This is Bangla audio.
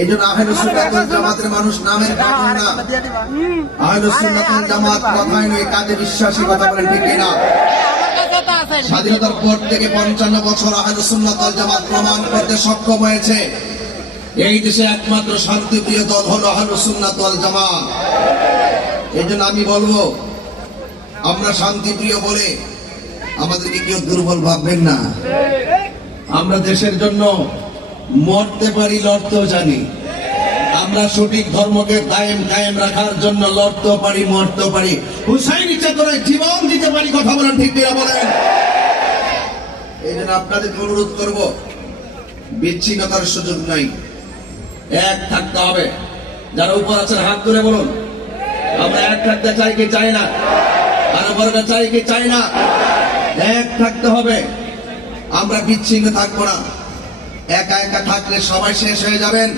এই জন্য আহলুস সুন্নাত ওয়াল জামাতের মানুষ নামের কাটুন না। আহলুস সুন্নাত ওয়াল জামাত কথায় নয় কাজে বিশ্বাসী, কথা বলেন ঠিক কিনা? স্বাধীনতার পর থেকে 55 বছর আহলুস সুন্নাত ওয়াল জামাত প্রমাণ করতে সক্ষম হয়েছে এই দেশে একমাত্র শান্তিপ্রিয় দল হলো আহলুস সুন্নাত ওয়াল জামাত। এই জন্য আমি বলবো, আমরা শান্তিপ্রিয় বলে আমাদেরকে কেউ দুর্বল ভাববেন না। আমরা দেশের জন্য মরতে পারি, লড়তেও জানি। আমরা সঠিক ধর্মকে কায়েম রাখার জন্য লড়তেও পারি, মরতেও পারি। হুসাইনি চেতনায় জীবন দিতে পারি, কথা বলেন ঠিক কিনা বলেন? এই জন্য আপনাদেরকে অনুরোধ করব, বিচ্ছিন্নতার সুযোগ নাই, এক থাকতে হবে। যারা উপর আছেন হাত তুলে বলুন, আমরা এক থাকতে চাই কি চাই না? আর বড়টা চাই কি চাই না? এক থাকতে হবে। আমরা বিচ্ছিন্ন থাকবো না। একা একা থাকলে সবাই শেষ হয়ে যাবেন।